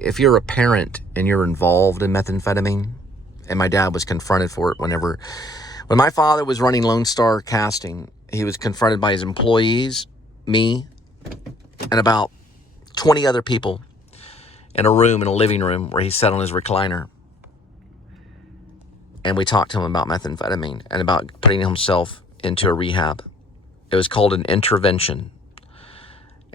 If you're a parent and you're involved in methamphetamine, and my dad was confronted for it when my father was running Lone Star Casting, he was confronted by his employees, me, and about 20 other people in a living room where he sat on his recliner. And we talked to him about methamphetamine and about putting himself into a rehab. It was called an intervention.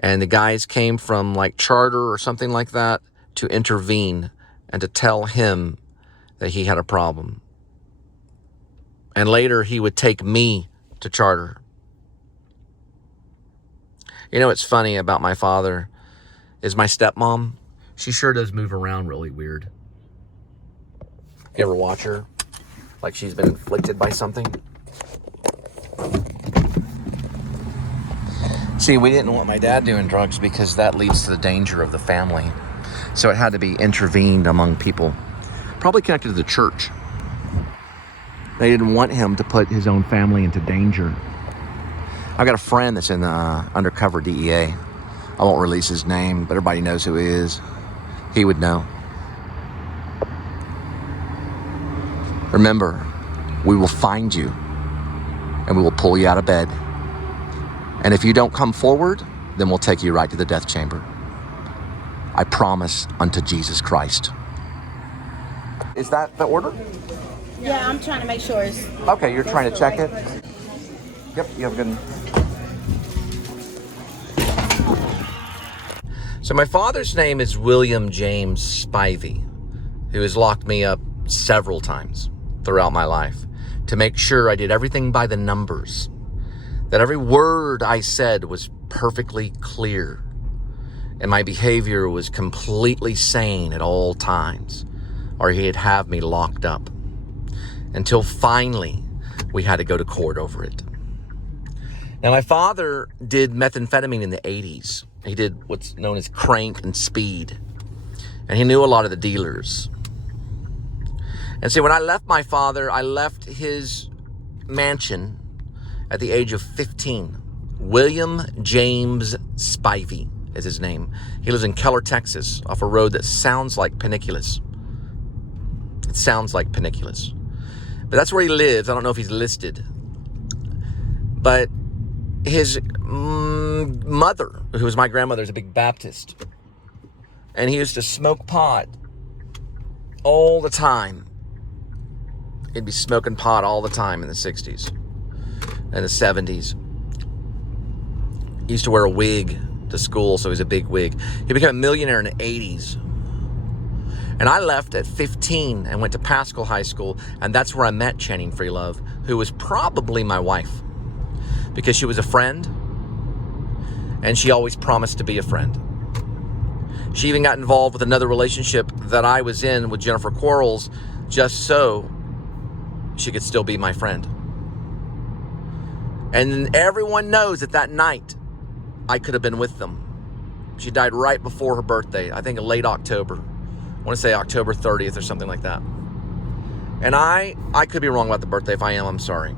And the guys came from like Charter or something like that to intervene and to tell him that he had a problem. And later he would take me to Charter. You know what's funny about my father is my stepmom. She sure does move around really weird. You ever watch her? Like she's been inflicted by something? See, we didn't want my dad doing drugs because that leads to the danger of the family. So it had to be intervened among people. Probably connected to the church. They didn't want him to put his own family into danger. I've got a friend that's in undercover DEA. I won't release his name, but everybody knows who he is. He would know. Remember, we will find you and we will pull you out of bed. And if you don't come forward, then we'll take you right to the death chamber. I promise unto Jesus Christ. Is that the order? Yeah, I'm trying to make sure it's... Okay, you're trying to check it? Yep, you have a good... So my father's name is William James Spivey, who has locked me up several times throughout my life to make sure I did everything by the numbers, that every word I said was perfectly clear, and my behavior was completely sane at all times, or he'd have me locked up. Until finally, we had to go to court over it. Now, my father did methamphetamine in the 80s. He did what's known as crank and speed. And he knew a lot of the dealers. And see, when I left my father, I left his mansion at the age of 15. William James Spivey is his name. He lives in Keller, Texas, off a road that sounds like Peniculus. It sounds like Peniculus. But that's where he lives. I don't know if he's listed. But his mother, who was my grandmother, is a big Baptist. And he used to smoke pot all the time. He'd be smoking pot all the time in the 60s and the 70s. He used to wear a wig to school, so he was a big wig. He became a millionaire in the 80s. And I left at 15 and went to Pascal High School, and that's where I met Channing Freelove, who was probably my wife, because she was a friend, and she always promised to be a friend. She even got involved with another relationship that I was in with Jennifer Quarles, just so she could still be my friend. And everyone knows that that night, I could have been with them. She died right before her birthday, I think late October. I want to say October 30th or something like that. And I could be wrong about the birthday. If I am, I'm sorry.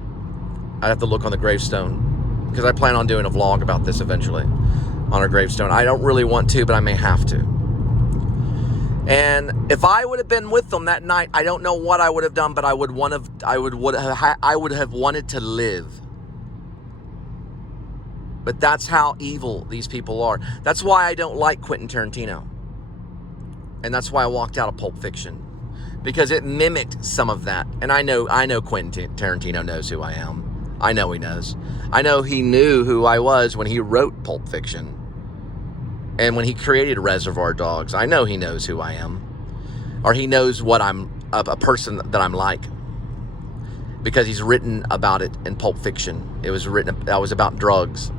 I'd have to look on the gravestone, because I plan on doing a vlog about this eventually on her gravestone. I don't really want to, but I may have to. And if I would have been with them that night, I don't know what I would have done, but I would have wanted to live. But that's how evil these people are. That's why I don't like Quentin Tarantino. And that's why I walked out of Pulp Fiction, because it mimicked some of that. And I know Quentin Tarantino knows who I am. I know he knows. I know he knew who I was when he wrote Pulp Fiction. And when he created Reservoir Dogs, I know he knows who I am. Or he knows what I'm, a person that I'm like. Because he's written about it in Pulp Fiction. It was about drugs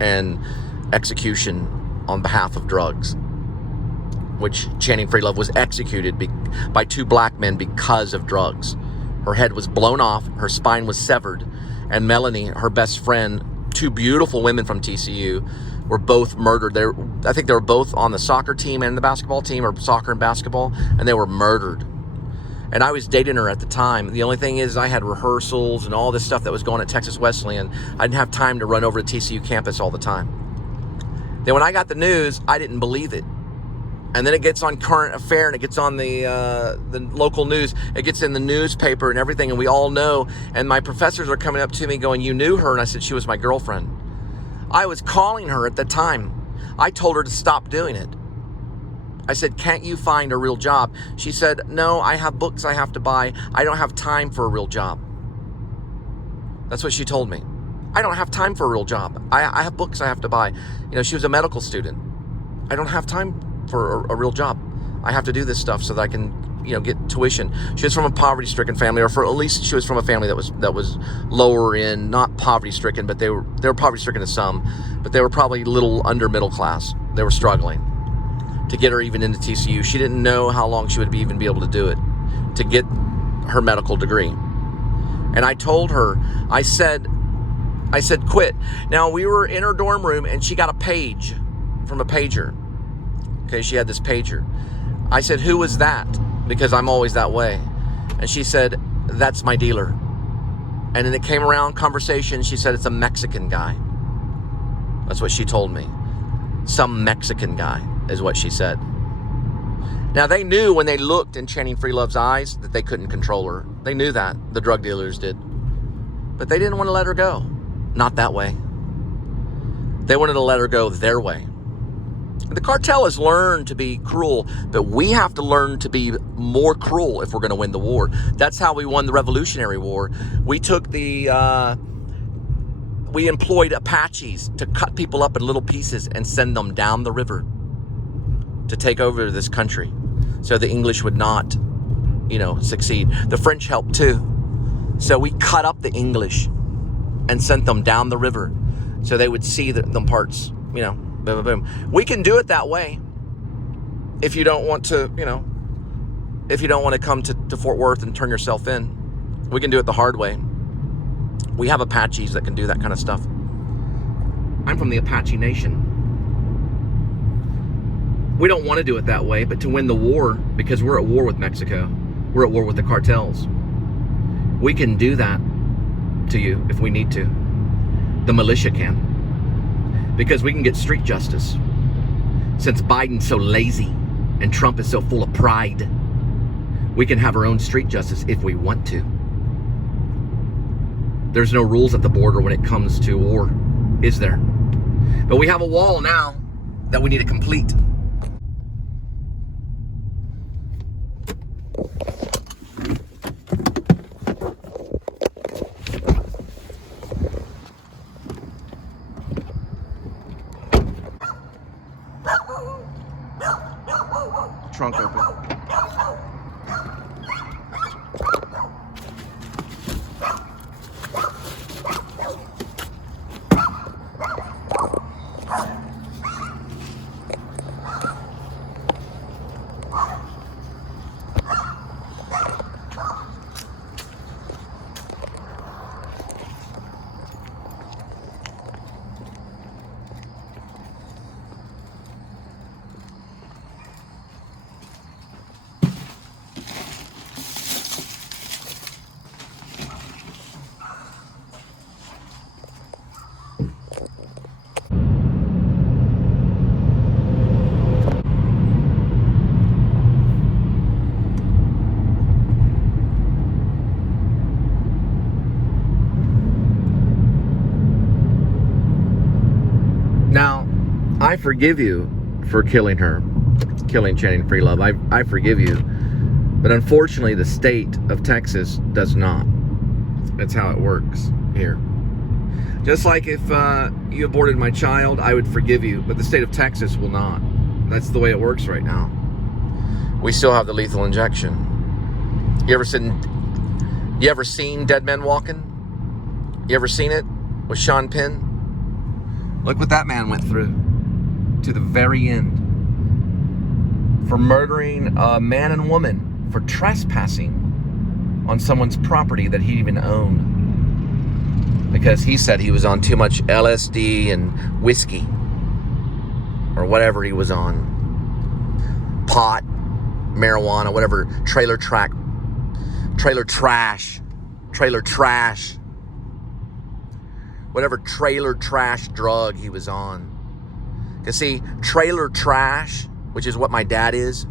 and execution on behalf of drugs, which Channing Freelove was executed by two black men because of drugs. Her head was blown off, her spine was severed, and Melanie, her best friend, two beautiful women from TCU, were both murdered. I think they were both on the soccer team and the basketball team, or soccer and basketball, and they were murdered. And I was dating her at the time. The only thing is I had rehearsals and all this stuff that was going at Texas Wesleyan. I didn't have time to run over to TCU campus all the time. Then when I got the news, I didn't believe it. And then it gets on Current Affair, and it gets on the local news. It gets in the newspaper and everything, and we all know. And my professors are coming up to me going, "You knew her?" And I said, "She was my girlfriend." I was calling her at the time. I told her to stop doing it. I said, "Can't you find a real job?" She said, "No, I have books I have to buy. I don't have time for a real job." That's what she told me. "I don't have time for a real job. I have books I have to buy." You know, she was a medical student. "I don't have time for a real job. I have to do this stuff so that I can, you know, get tuition." She was from a poverty-stricken family, or for at least she was from a family that was lower in, not poverty-stricken, but they were poverty-stricken to some, but they were probably a little under middle class. They were struggling to get her even into TCU. She didn't know how long she would even be able to do it, to get her medical degree. And I told her, I said, "Quit." Now, we were in her dorm room, and she got a page from a pager. Okay, she had this pager. I said, "Who was that?" Because I'm always that way. And she said, "That's my dealer." And then it came around conversation. She said, "It's a Mexican guy." That's what she told me. Some Mexican guy is what she said. Now, they knew when they looked in Channing Freelove's eyes that they couldn't control her. They knew that. The drug dealers did. But they didn't want to let her go. Not that way. They wanted to let her go their way. The cartel has learned to be cruel, but we have to learn to be more cruel if we're going to win the war. That's how we won the Revolutionary War. We employed Apaches to cut people up in little pieces and send them down the river to take over this country so the English would not, you know, succeed. The French helped too. So we cut up the English and sent them down the river so they would see them parts, you know, boom, boom, boom. We can do it that way if you don't want to, you know, if you don't want to come to Fort Worth and turn yourself in. We can do it the hard way. We have Apaches that can do that kind of stuff. I'm from the Apache Nation. We don't want to do it that way, but to win the war, because we're at war with Mexico, we're at war with the cartels. We can do that to you if we need to. The militia can. Because we can get street justice. Since Biden's so lazy and Trump is so full of pride, we can have our own street justice if we want to. There's no rules at the border when it comes to war, is there? But we have a wall now that we need to complete. Trunk open. Now, I forgive you for killing her, killing Channing Freelove. I forgive you. But unfortunately, the state of Texas does not. That's how it works here. Just like if you aborted my child, I would forgive you, but the state of Texas will not. That's the way it works right now. We still have the lethal injection. You ever seen Dead Men Walking? You ever seen it with Sean Penn? Look what that man went through to the very end for murdering a man and woman for trespassing on someone's property that he even owned because he said he was on too much LSD and whiskey or whatever he was on. Pot, marijuana, whatever, trailer trash. Whatever trailer trash drug he was on. Because see, trailer trash which is what my dad is,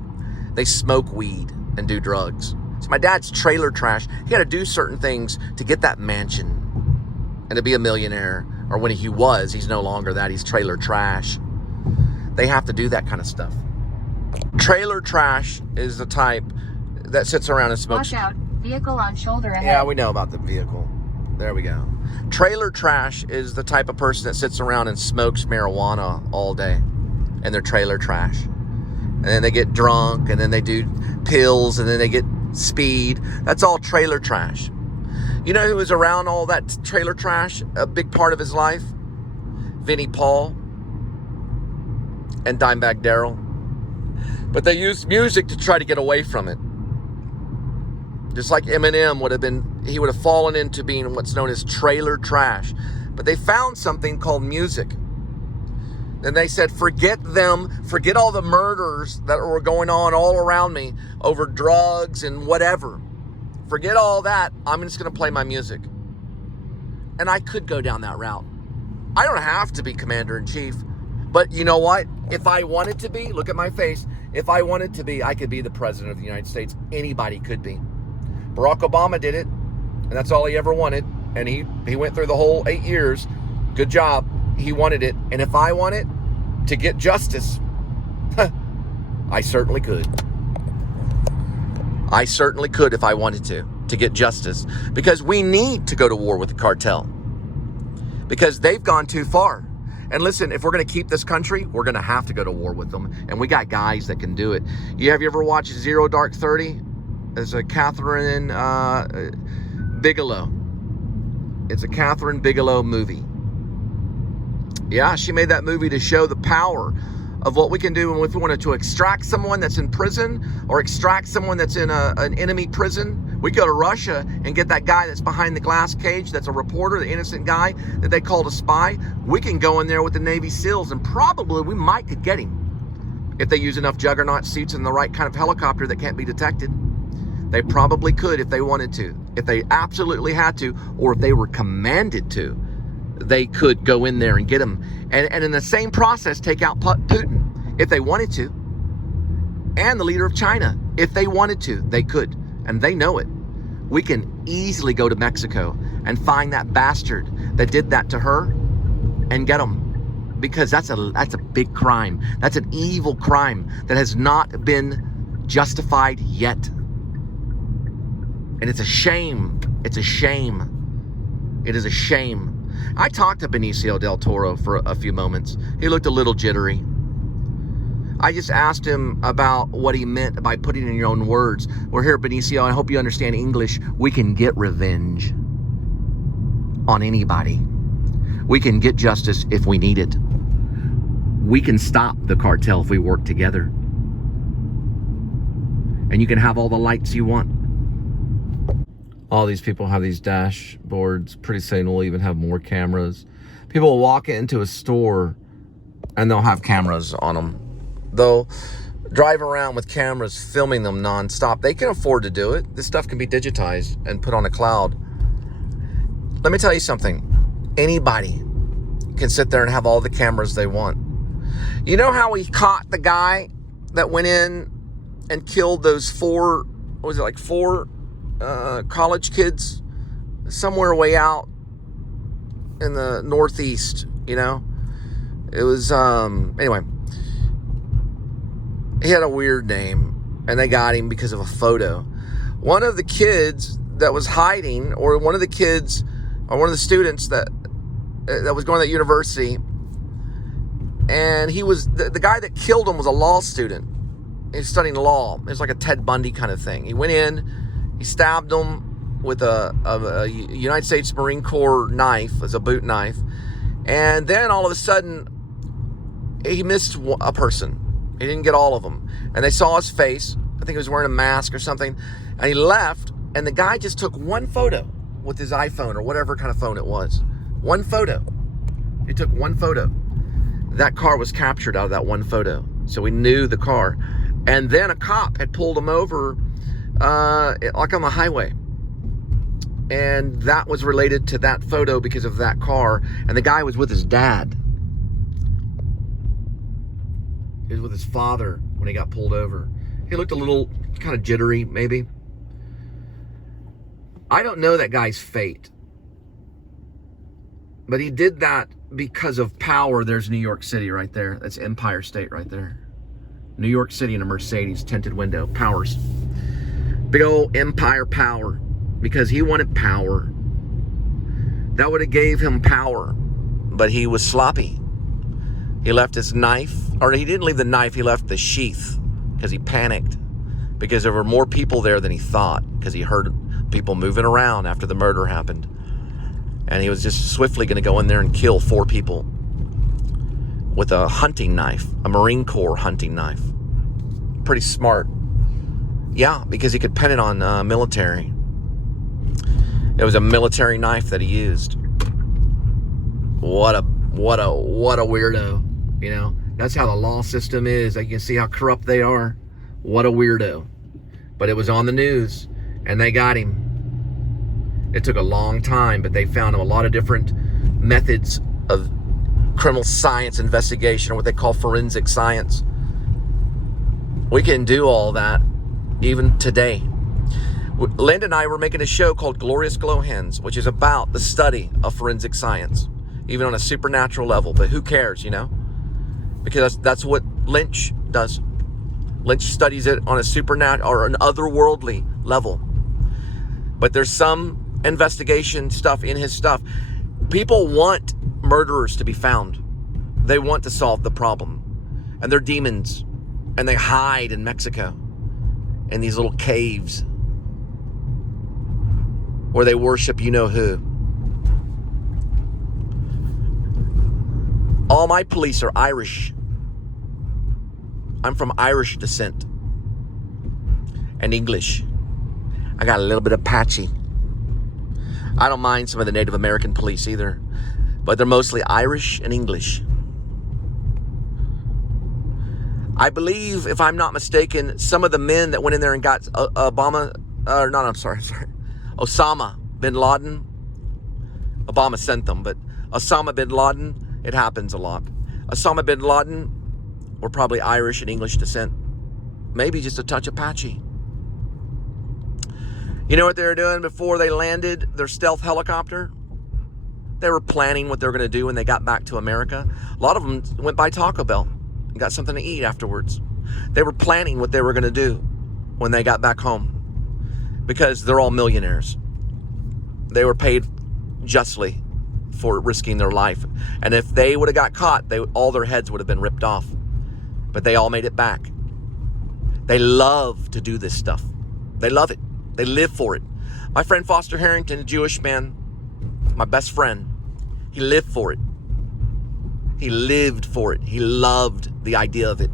they smoke weed and do drugs. So my dad's trailer trash. He had to do certain things to get that mansion and to be a millionaire. Or when he was, he's no longer that. He's trailer trash. They have to do that kind of stuff. Trailer trash is the type that sits around and smokes. Watch out, vehicle on shoulder ahead. Yeah, we know about the vehicle. There we go. Trailer trash is the type of person that sits around and smokes marijuana all day. And they're trailer trash. And then they get drunk, and then they do pills, and then they get speed. That's all trailer trash. You know who was around all that trailer trash a big part of his life? Vinnie Paul and Dimebag Darrell. But they used music to try to get away from it. Just like Eminem would have been, he would have fallen into being what's known as trailer trash. But they found something called music. And they said, forget them, forget all the murders that were going on all around me over drugs and whatever. Forget all that. I'm just going to play my music. And I could go down that route. I don't have to be commander-in-chief. But you know what? If I wanted to be, look at my face. If I wanted to be, I could be the president of the United States. Anybody could be. Barack Obama did it. And that's all he ever wanted. And he went through the whole 8 years. Good job. He wanted it. And if I want it to get justice, I certainly could. I certainly could if I wanted to get justice. Because we need to go to war with the cartel. Because they've gone too far. And listen, if we're going to keep this country, we're going to have to go to war with them. And we got guys that can do it. Have you ever watched Zero Dark 30? It's a Catherine Bigelow. It's a Catherine Bigelow movie. Yeah, she made that movie to show the power of what we can do if we wanted to extract someone that's in prison or extract someone that's in an enemy prison. We go to Russia and get that guy that's behind the glass cage, that's a reporter, the innocent guy that they called a spy. We can go in there with the Navy SEALs and probably we might could get him if they use enough juggernaut suits and the right kind of helicopter that can't be detected. They probably could if they wanted to, if they absolutely had to, or if they were commanded to. They could go in there and get him. And in the same process, take out Putin if they wanted to. And the leader of China, if they wanted to, they could. And they know it. We can easily go to Mexico and find that bastard that did that to her and get him. Because that's a big crime. That's an evil crime that has not been justified yet. And it's a shame. It's a shame. It is a shame. I talked to Benicio del Toro for a few moments. He looked a little jittery. I just asked him about what he meant by putting it in your own words. We're here, Benicio. I hope you understand English. We can get revenge on anybody. We can get justice if we need it. We can stop the cartel if we work together. And you can have all the lights you want. All these people have these dashboards. Pretty soon we'll even have more cameras. People will walk into a store and they'll have cameras on them. They'll drive around with cameras filming them nonstop. They can afford to do it. This stuff can be digitized and put on a cloud. Let me tell you something. Anybody can sit there and have all the cameras they want. You know how we caught the guy that went in and killed those four college kids somewhere way out in the Northeast, you know? It was, anyway. He had a weird name, and they got him because of a photo. One of the kids that was hiding, or one of the kids, or one of the students that was going to that university, and he was, the guy that killed him was a law student. He was studying law. It was like a Ted Bundy kind of thing. He went in, he stabbed him with a United States Marine Corps knife, as a boot knife. And then all of a sudden, he missed a person. He didn't get all of them. And they saw his face. I think he was wearing a mask or something. And he left, and the guy just took one photo with his iPhone or whatever kind of phone it was. One photo. He took one photo. That car was captured out of that one photo. So we knew the car. And then a cop had pulled him over like on the highway. And that was related to that photo because of that car. And the guy was with his dad. He was with his father when he got pulled over. He looked a little kind of jittery, maybe. I don't know that guy's fate. But he did that because of power. There's New York City right there. That's Empire State right there. New York City in a Mercedes tinted window. Powers. Big old Empire power. Because he wanted power. That would have gave him power. But he was sloppy. He left his knife. Or he didn't leave the knife. He left the sheath. Because he panicked. Because there were more people there than he thought. Because he heard people moving around after the murder happened. And he was just swiftly going to go in there and kill 4 people with a hunting knife, a Marine Corps hunting knife. Pretty smart. Yeah, because he could pin it on military. It was a military knife that he used. What a weirdo. You know, that's how the law system is. You can see how corrupt they are. What a weirdo. But it was on the news, and they got him. It took a long time, but they found him a lot of different methods of criminal science investigation, or what they call forensic science. We can do all that even today. Linda and I were making a show called Glorious Glowhens, which is about the study of forensic science, even on a supernatural level. But who cares, you know? Because that's what Lynch does. Lynch studies it on a supernatural or an otherworldly level. But there's some investigation stuff in his stuff. People want murderers to be found. They want to solve the problem. And they're demons. And they hide in Mexico in these little caves where they worship you know who. All my police are Irish. I'm from Irish descent. And English. I got a little bit of Apache. I don't mind some of the Native American police either, but they're mostly Irish and English. I believe, if I'm not mistaken, some of the men that went in there and got Osama bin Laden. Obama sent them, but Osama bin Laden, it happens a lot. Osama bin Laden were probably Irish and English descent. Maybe just a touch Apache. You know what they were doing before they landed their stealth helicopter? They were planning what they were going to do when they got back to America. A lot of them went by Taco Bell and got something to eat afterwards. They were planning what they were going to do when they got back home, because they're all millionaires. They were paid justly for risking their life. And if they would have got caught, all their heads would have been ripped off. But they all made it back. They love to do this stuff. They love it. They live for it. My friend Foster Harrington, a Jewish man, my best friend, he lived for it. He lived for it. He loved the idea of it.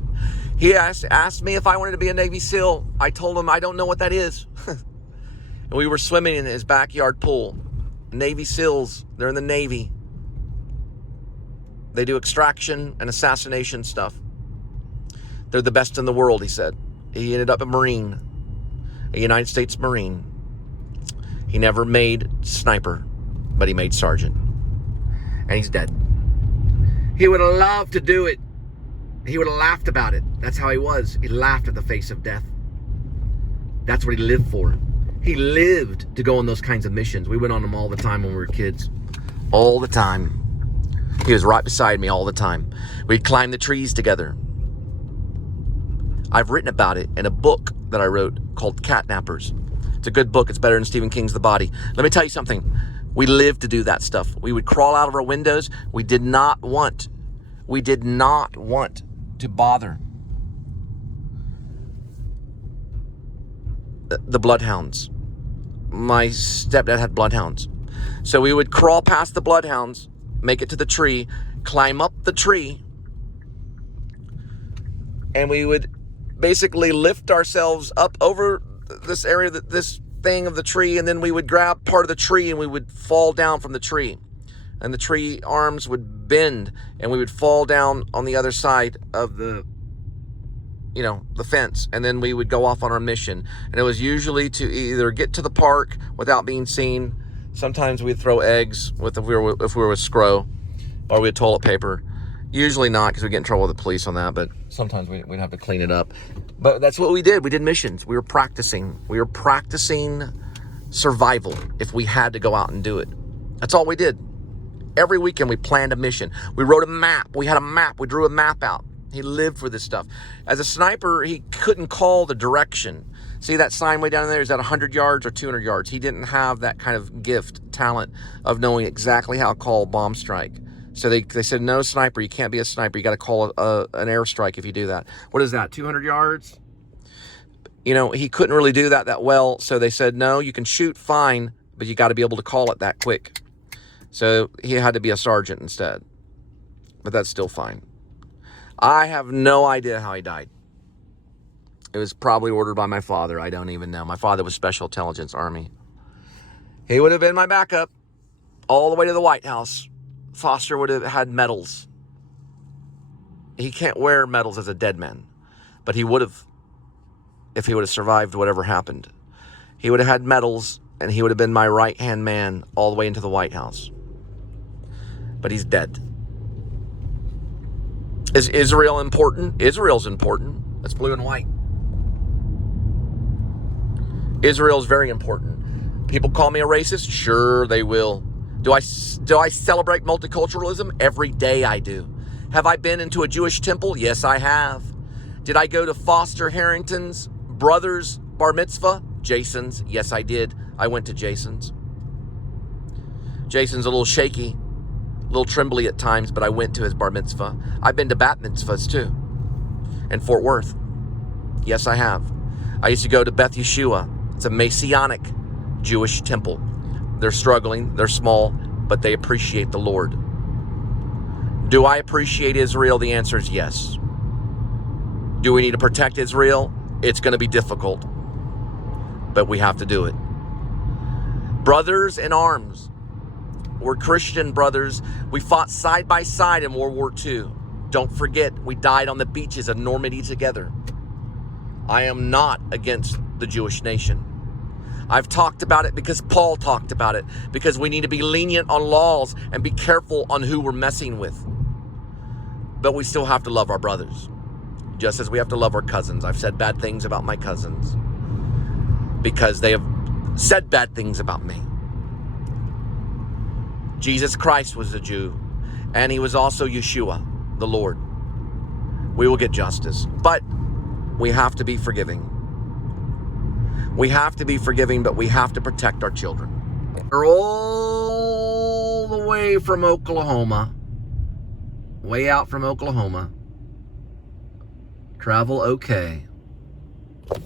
He asked me if I wanted to be a Navy SEAL. I told him I don't know what that is. And we were swimming in his backyard pool. Navy SEALs, they're in the Navy. They do extraction and assassination stuff. They're the best in the world, he said. He ended up a Marine. A United States Marine. He never made sniper, but he made sergeant. And he's dead. He would have loved to do it. He would have laughed about it. That's how he was. He laughed at the face of death. That's what he lived for. He lived to go on those kinds of missions. We went on them all the time when we were kids. All the time. He was right beside me all the time. We'd climb the trees together. I've written about it in a book that I wrote called Catnappers. It's a good book. It's better than Stephen King's The Body. Let me tell you something. We lived to do that stuff. We would crawl out of our windows. We did not want to bother the bloodhounds. My stepdad had bloodhounds. So we would crawl past the bloodhounds, make it to the tree, climb up the tree, and we would basically lift ourselves up over this area, this thing of the tree, and then we would grab part of the tree and we would fall down from the tree. And the tree arms would bend and we would fall down on the other side of the fence. And then we would go off on our mission. And it was usually to either get to the park without being seen. Sometimes we'd throw eggs if we were with Scro, or we had toilet paper. Usually not, because we get in trouble with the police on that, but sometimes we'd have to clean it up. But that's what we did. We did missions. We were practicing. We were practicing survival if we had to go out and do it. That's all we did. Every weekend we planned a mission. We wrote a map. We had a map. We drew a map out. He lived for this stuff. As a sniper, he couldn't call the direction. See that sign way down there? Is that 100 yards or 200 yards? He didn't have that kind of gift, talent of knowing exactly how to call a bomb strike. So they said, no, sniper, you can't be a sniper. You got to call an airstrike if you do that. What is that, 200 yards? You know, he couldn't really do that well. So they said, no, you can shoot fine, but you got to be able to call it that quick. So he had to be a sergeant instead. But that's still fine. I have no idea how he died. It was probably ordered by my father. I don't even know. My father was Special Intelligence Army. He would have been my backup all the way to the White House. Foster would have had medals. He can't wear medals as a dead man, but he would have if he would have survived whatever happened. He would have had medals, and he would have been my right-hand man all the way into the White House. But he's dead. Is Israel important? Israel's important. That's blue and white. Israel's very important. People call me a racist? Sure, they will. Do I celebrate multiculturalism? Every day I do. Have I been into a Jewish temple? Yes, I have. Did I go to Foster Harrington's brother's bar mitzvah? Jason's? Yes, I did. I went to Jason's. Jason's a little shaky, a little trembly at times, but I went to his bar mitzvah. I've been to bat mitzvahs too. In Fort Worth. Yes, I have. I used to go to Beth Yeshua. It's a Messianic Jewish temple. They're struggling, they're small, but they appreciate the Lord. Do I appreciate Israel? The answer is yes. Do we need to protect Israel? It's going to be difficult, but we have to do it. Brothers in arms. We're Christian brothers. We fought side by side in World War II. Don't forget, we died on the beaches of Normandy together. I am not against the Jewish nation. I've talked about it because Paul talked about it, because we need to be lenient on laws and be careful on who we're messing with. But we still have to love our brothers, just as we have to love our cousins. I've said bad things about my cousins because they have said bad things about me. Jesus Christ was a Jew, and he was also Yeshua, the Lord. We will get justice, but we have to be forgiving. We have to be forgiving, but we have to protect our children. They're all the way from Oklahoma, way out from Oklahoma. Travel okay.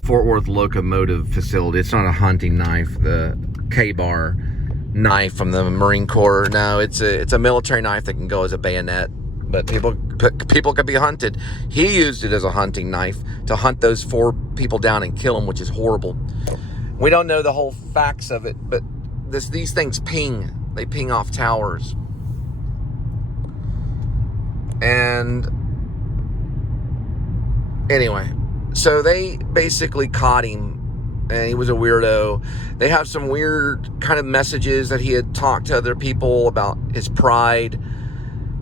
Fort Worth Locomotive Facility. It's not a hunting knife, the K-bar knife from the Marine Corps. No, it's a military knife that can go as a bayonet. But people could be hunted. He used it as a hunting knife to hunt those 4 people down and kill them, which is horrible. We don't know the whole facts of it, but these things ping. They ping off towers. And anyway, so they basically caught him, and he was a weirdo. They have some weird kind of messages that he had talked to other people about his pride.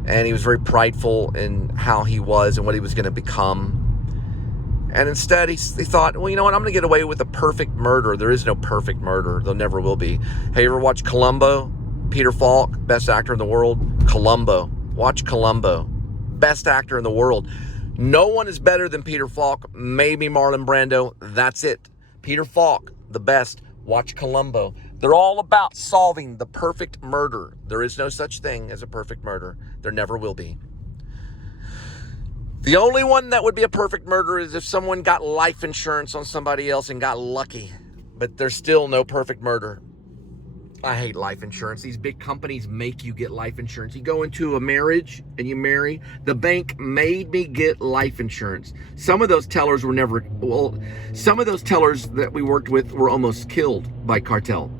And he was very prideful in how he was and what he was going to become. And instead, he thought, well, you know what? I'm going to get away with a perfect murder. There is no perfect murder. There never will be. Hey, you ever watch Columbo? Peter Falk, best actor in the world. Columbo. Watch Columbo. Best actor in the world. No one is better than Peter Falk. Maybe Marlon Brando. That's it. Peter Falk, the best. Watch Columbo. They're all about solving the perfect murder. There is no such thing as a perfect murder. There never will be. The only one that would be a perfect murder is if someone got life insurance on somebody else and got lucky. But there's still no perfect murder. I hate life insurance. These big companies make you get life insurance. You go into a marriage and you marry. The bank made me get life insurance. Some of those tellers were never, some of those tellers that we worked with were almost killed by cartel.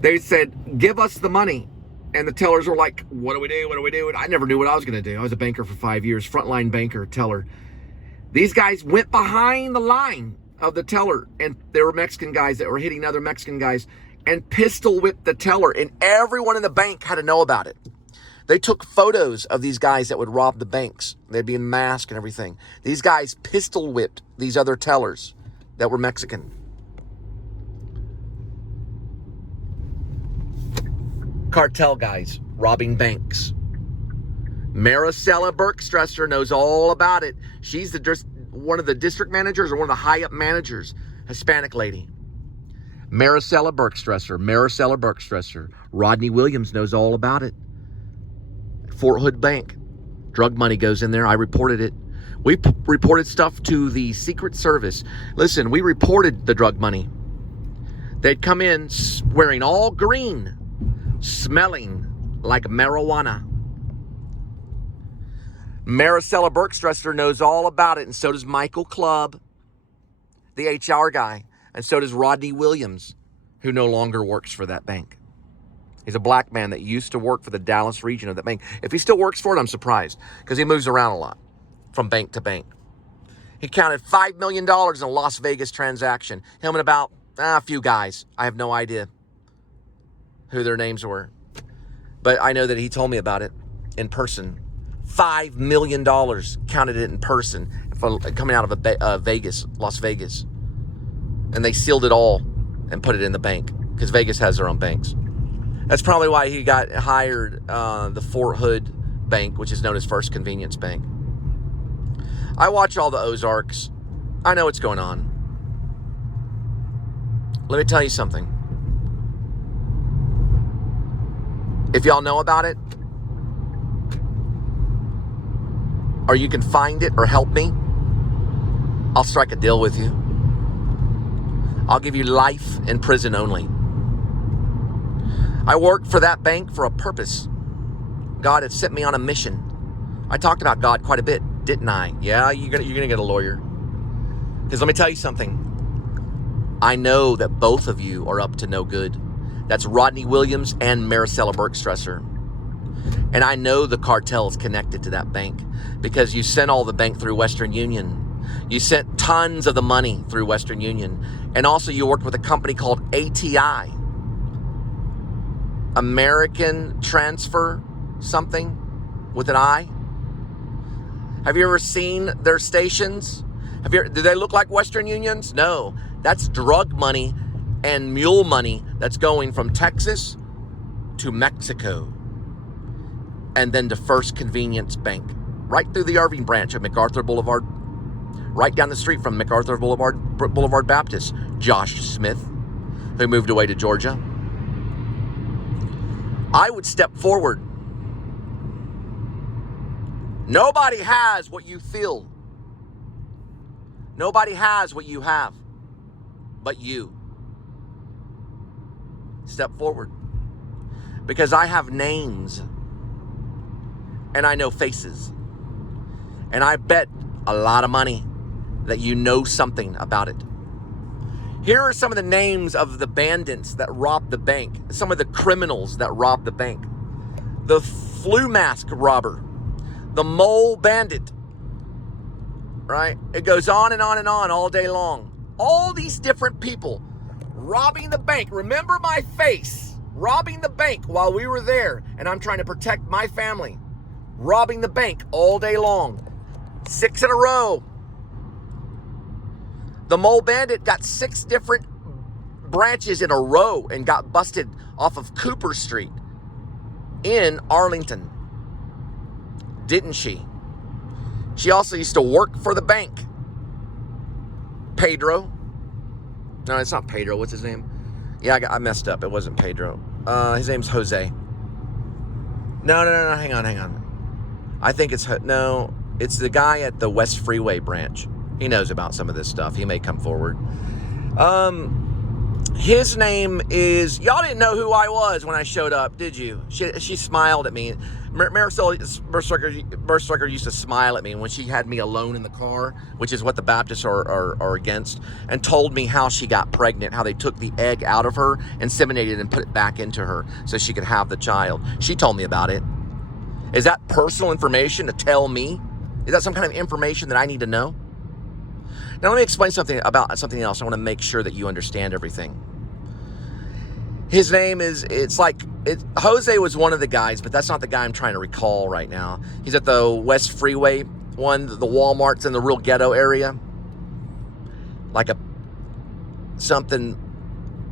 They said, give us the money. And the tellers were like, what do we do? What do we do? I never knew what I was going to do. I was a banker for 5 years, frontline banker, teller. These guys went behind the line of the teller, and there were Mexican guys that were hitting other Mexican guys and pistol whipped the teller, and everyone in the bank had to know about it. They took photos of these guys that would rob the banks. They'd be in masks and everything. These guys pistol whipped these other tellers that were Mexican. Cartel guys robbing banks. Maricela Bergstresser knows all about it. She's one of the district managers or one of the high-up managers, Hispanic lady. Maricela Bergstresser. Rodney Williams knows all about it. Fort Hood Bank. Drug money goes in there. I reported it. We reported stuff to the Secret Service. Listen, we reported the drug money. They'd come in wearing all green, smelling like marijuana. Maricela Bergstresser knows all about it, and so does Michael Clubb, the HR guy, and so does Rodney Williams, who no longer works for that bank. He's a black man that used to work for the Dallas region of that bank. If he still works for it, I'm surprised, because he moves around a lot from bank to bank. He counted $5 million in a Las Vegas transaction. Him and about a few guys. I have no idea who their names were. But I know that he told me about it in person. $5 million, counted it in person, coming out of Vegas, Las Vegas. And they sealed it all and put it in the bank, because Vegas has their own banks. That's probably why he got hired the Fort Hood Bank, which is known as First Convenience Bank. I watch all the Ozarks. I know what's going on. Let me tell you something. If y'all know about it, or you can find it or help me, I'll strike a deal with you. I'll give you life in prison only. I worked for that bank for a purpose. God had sent me on a mission. I talked about God quite a bit, didn't I? Yeah, you're gonna get a lawyer. Because let me tell you something. I know that both of you are up to no good. That's Rodney Williams and Maricela Bergstresser. And I know the cartel is connected to that bank, because you sent all the bank through Western Union. You sent tons of the money through Western Union. And also you worked with a company called ATI. American Transfer something with an I. Have you ever seen their stations? Do they look like Western Unions? No. That's drug money and mule money that's going from Texas to Mexico. And then to First Convenience Bank. Right through the Irving branch of MacArthur Boulevard. Right down the street from MacArthur Boulevard Baptist. Josh Smith, who moved away to Georgia. I would step forward. Nobody has what you feel. Nobody has what you have but you. Step forward. Because I have names and I know faces. And I bet a lot of money that you know something about it. Here are some of the names of the bandits that robbed the bank. Some of the criminals that robbed the bank. The flu mask robber. The mole bandit. Right? It goes on and on and on all day long. All these different people robbing the bank. Remember my face. Robbing the bank while we were there. And I'm trying to protect my family. Robbing the bank all day long. 6 in a row. The mole bandit got 6 different branches in a row and got busted off of Cooper Street in Arlington. Didn't she? She also used to work for the bank. Pedro. No, it's not Pedro. What's his name? Yeah, I messed up. It wasn't Pedro. His name's Jose. No. Hang on. I think it's it's the guy at the West Freeway branch. He knows about some of this stuff. He may come forward. His name is... Y'all didn't know who I was when I showed up, did you? She smiled at me. Maricela Bergstresser used to smile at me when she had me alone in the car, which is what the Baptists are against, and told me how she got pregnant, how they took the egg out of her, inseminated, and put it back into her so she could have the child. She told me about it. Is that personal information to tell me? Is that some kind of information that I need to know? Now let me explain something about something else. I want to make sure that you understand everything. His name is, Jose was one of the guys, but that's not the guy I'm trying to recall right now. He's at the West Freeway one, the Walmart's in the real ghetto area. Like something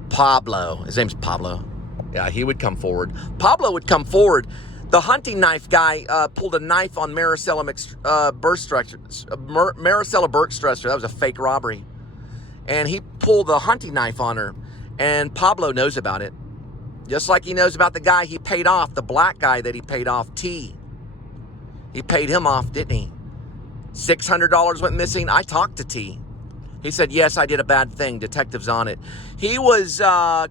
Pablo. His name's Pablo. Yeah, he would come forward. Pablo would come forward. The hunting knife guy pulled a knife on Maricela Berkstresser. That was a fake robbery. And he pulled the hunting knife on her. And Pablo knows about it. Just like he knows about the guy he paid off, the black guy that he paid off, T. He paid him off, didn't he? $600 went missing. I talked to T. He said, yes, I did a bad thing. Detective's on it. He was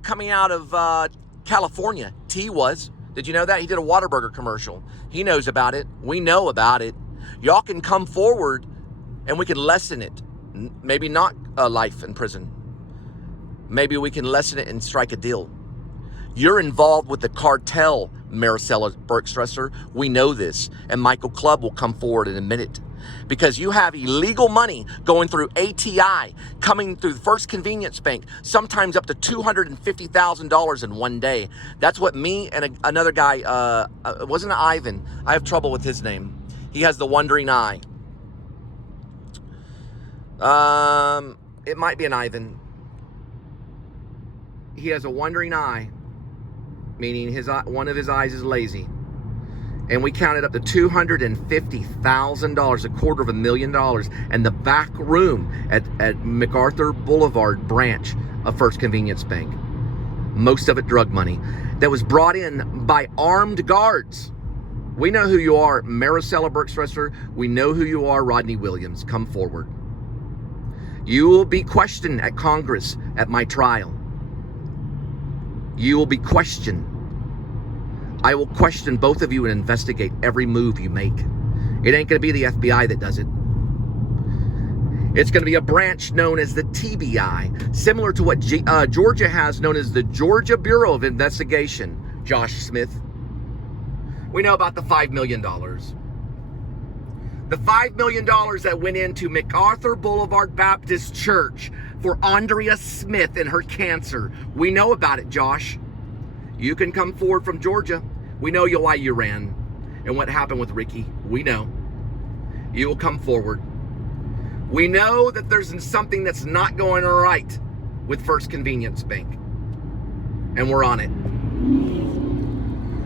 coming out of California. T was. Did you know that? He did a Whataburger commercial. He knows about it. We know about it. Y'all can come forward and we can lessen it. Maybe not a life in prison. Maybe we can lessen it and strike a deal. You're involved with the cartel, Maricela Berkstresser. We know this. And Michael Clubb will come forward and admit it. Because you have illegal money going through ATI, coming through the First Convenience Bank, sometimes up to $250,000 in one day. That's what me and another guy, it wasn't Ivan. I have trouble with his name. He has the wandering eye. It might be an Ivan. He has a wandering eye, meaning one of his eyes is lazy. And we counted up to $250,000, $250,000, and the back room at MacArthur Boulevard branch of First Convenience Bank. Most of it drug money that was brought in by armed guards. We know who you are, Maricela Berkstresser. We know who you are, Rodney Williams. Come forward. You will be questioned at Congress at my trial. You will be questioned. I will question both of you and investigate every move you make. It ain't going to be the FBI that does it. It's going to be a branch known as the TBI, similar to what Georgia has known as the Georgia Bureau of Investigation, Josh Smith. We know about the $5 million. The $5 million that went into MacArthur Boulevard Baptist Church for Andrea Smith and her cancer. We know about it, Josh. You can come forward from Georgia. We know why you ran and what happened with Ricky. We know. You will come forward. We know that there's something that's not going right with First Convenience Bank. And we're on it.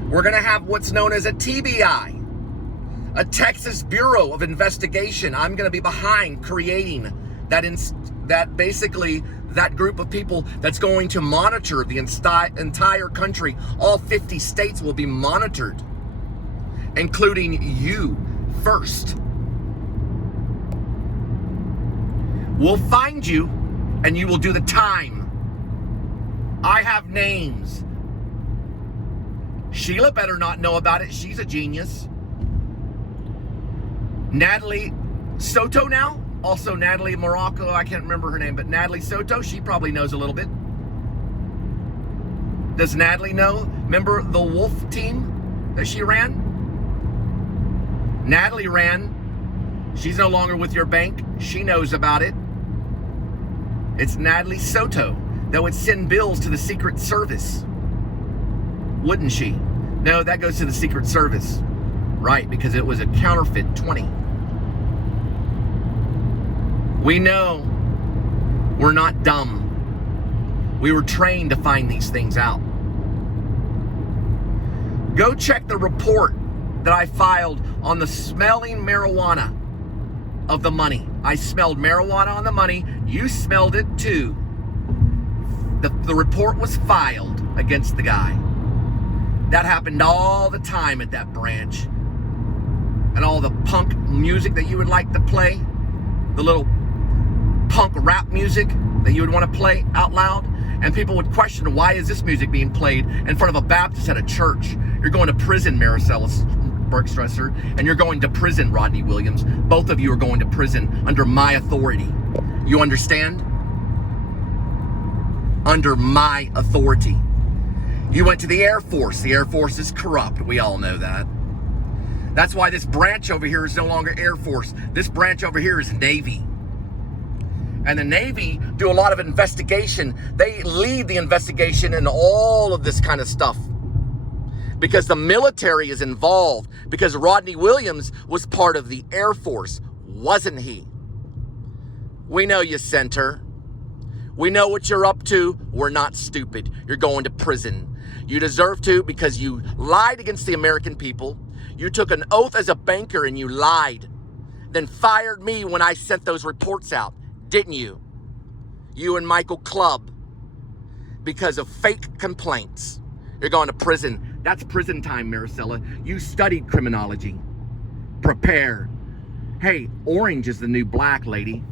We're going to have what's known as a TBI, a Texas Bureau of Investigation. I'm going to be behind creating that basically that group of people that's going to monitor the entire country. All 50 states will be monitored, including you first. We'll find you and you will do the time. I have names. Sheila better not know about it. She's a genius. Natalie Soto now? Also Natalie Morocco, I can't remember her name, but Natalie Soto, she probably knows a little bit. Does Natalie know? Remember the Wolf team that she ran? Natalie ran. She's no longer with your bank. She knows about it. It's Natalie Soto that would send bills to the Secret Service. Wouldn't she? No, that goes to the Secret Service. Right, because it was a counterfeit 20. We know we're not dumb. We were trained to find these things out. Go check the report that I filed on the smelling marijuana of the money. I smelled marijuana on the money. You smelled it too. The report was filed against the guy. That happened all the time at that branch. And all the punk music that you would like to play, the little punk rap music that you would want to play out loud, and people would question, why is this music being played in front of a Baptist at a church? You're going to prison, Maricela Berkstresser, and you're going to prison, Rodney Williams. Both of you are going to prison under my authority. You understand? Under my authority. You went to the Air Force. The Air Force is corrupt. We all know that. That's why this branch over here is no longer Air Force. This branch over here is Navy. And the Navy do a lot of investigation. They lead the investigation in all of this kind of stuff. Because the military is involved. Because Rodney Williams was part of the Air Force, wasn't he? We know you, Center. We know what you're up to. We're not stupid. You're going to prison. You deserve to because you lied against the American people. You took an oath as a banker and you lied. Then fired me when I sent those reports out, didn't you? You and Michael Clubb. Because of fake complaints. You're going to prison. That's prison time, Maricela. You studied criminology. Prepare. Hey, orange is the new black, lady.